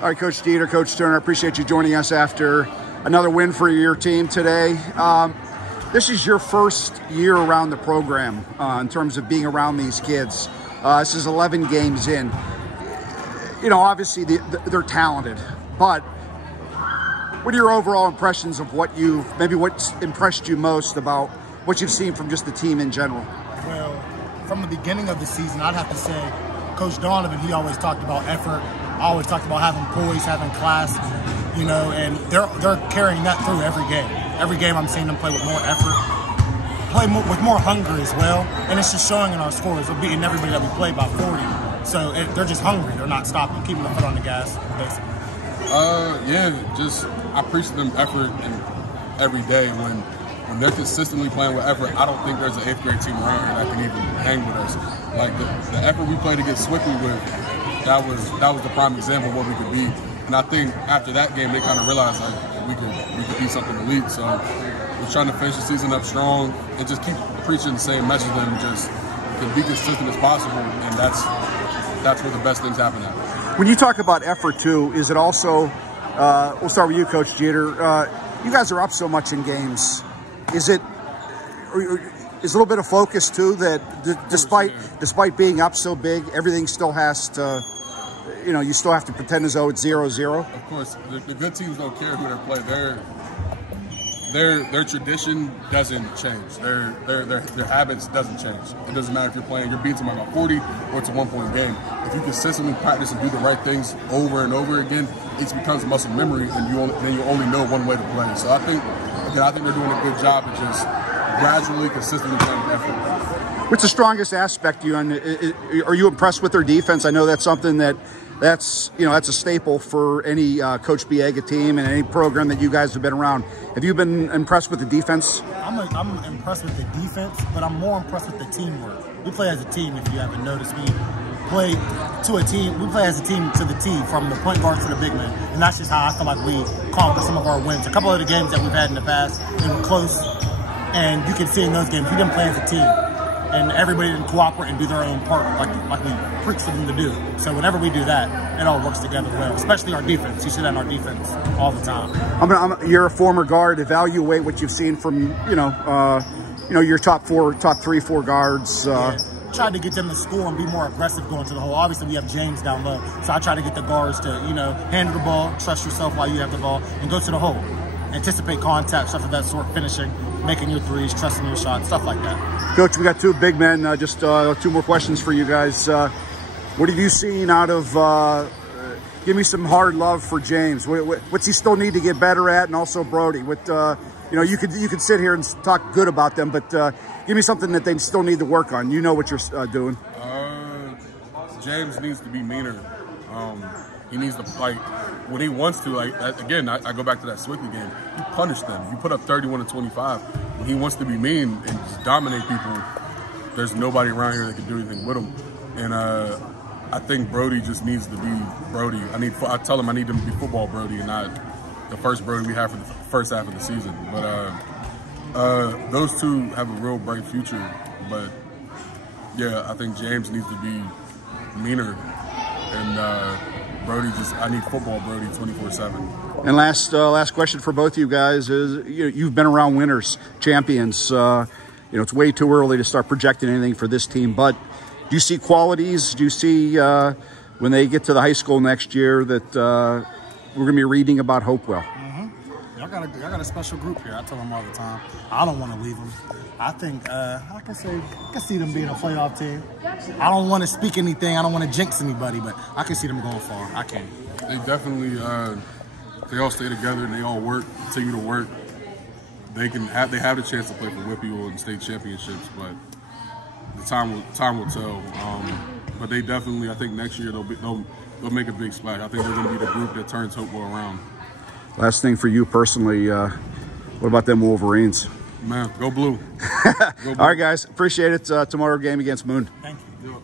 All right, Coach Dieter, Coach Turner, I appreciate you joining us after another win for your team today. This is your first year around the program in terms of being around these kids. This is 11 games in. You know, obviously they're talented, but what are your overall impressions of what's impressed you most about what you've seen from just the team in general? Well, from the beginning of the season, I'd have to say Coach Donovan, he always talked about effort. I always talked about having poise, having class, you know, and they're carrying that through every game. Every game I'm seeing them play with more effort, with more hunger as well, and it's just showing in our scores. We're beating everybody that we play by 40, so they're just hungry. They're not stopping, keeping the foot on the gas, basically. Yeah, just I appreciate them effort every day. When they're consistently playing with effort, I don't think there's an 8th grade team around here that can even hang with us. Like the effort we played against Swickley with, that was the prime example of what we could be. And I think after that game, they kind of realized like we could be something elite. So we're trying to finish the season up strong and just keep preaching the same message to them, just to be consistent as possible. And that's where the best things happen at. When you talk about effort too, is it also, we'll start with you, Coach Jeter. You guys are up so much in games. Is a little bit of focus too that despite being up so big, everything still has to, you know, you still have to pretend as though it's 0-0? Of course, the good teams don't care who they play. Their tradition doesn't change. Their habits doesn't change. It doesn't matter if you're beating somebody by 40 or it's a 1-point game. If you consistently practice and do the right things over and over again, it becomes muscle memory, and then you only know one way to play. So I think they're doing a good job of just gradually, consistently playing with effort. What's the strongest aspect you on? Are you impressed with their defense? I know that's something that's a staple for any Coach Biega team and any program that you guys have been around. Have you been impressed with the defense? I'm impressed with the defense, but I'm more impressed with the teamwork. We play as a team. If you haven't noticed, we play to a team. We play as a team to the team, from the point guard to the big man, and that's just how I feel like we conquer some of our wins. A couple of the games that we've had in the past, they were close, and you can see in those games we didn't play as a team. And everybody didn't cooperate and do their own part like we preach for them to do. So whenever we do that, it all works together well, especially our defense. You see that in our defense all the time. You're a former guard. Evaluate what you've seen from, your top 3, 4 guards. Yeah. Tried to get them to score and be more aggressive going to the hole. Obviously, we have James down low. So I try to get the guards to, handle the ball, trust yourself while you have the ball, and go to the hole. Anticipate contact, stuff of that sort, finishing, making your threes, trusting your shot, stuff like that. Coach, we got 2 big men. Just 2 more questions for you guys. What have you seen out of, give me some hard love for James. What's he still need to get better at? And also Brody. You could sit here and talk good about them, but give me something that they still need to work on. You know what you're doing. James needs to be meaner. He needs to, when he wants to, again, I go back to that Swickley game. You punish them. You put up 31 to 25. When he wants to be mean and just dominate people, there's nobody around here that can do anything with him. And I think Brody just needs to be Brody. I tell him I need him to be football Brody and not the first Brody we have for the first half of the season. But those 2 have a real bright future. But yeah, I think James needs to be meaner, and Brody I need football Brody 24/7. And last question for both of you guys is, you've been around winners, champions. It's way too early to start projecting anything for this team, but do you see qualities? Do you see when they get to the high school next year that we're going to be reading about Hopewell? I got a special group here. I tell them all the time. I don't want to leave them. I think I can see them being a playoff team. I don't want to speak anything. I don't want to jinx anybody, but I can see them going far. I can. They definitely they all stay together and they all continue to work. They have the chance to play for Whitfield and state championships, but the time will tell. But they definitely, I think next year they'll make a big splash. I think they're going to be the group that turns Hopewell around. Last thing for you personally, what about them Wolverines? Man, go blue. All right, guys. Appreciate it. Tomorrow game against Moon. Thank you.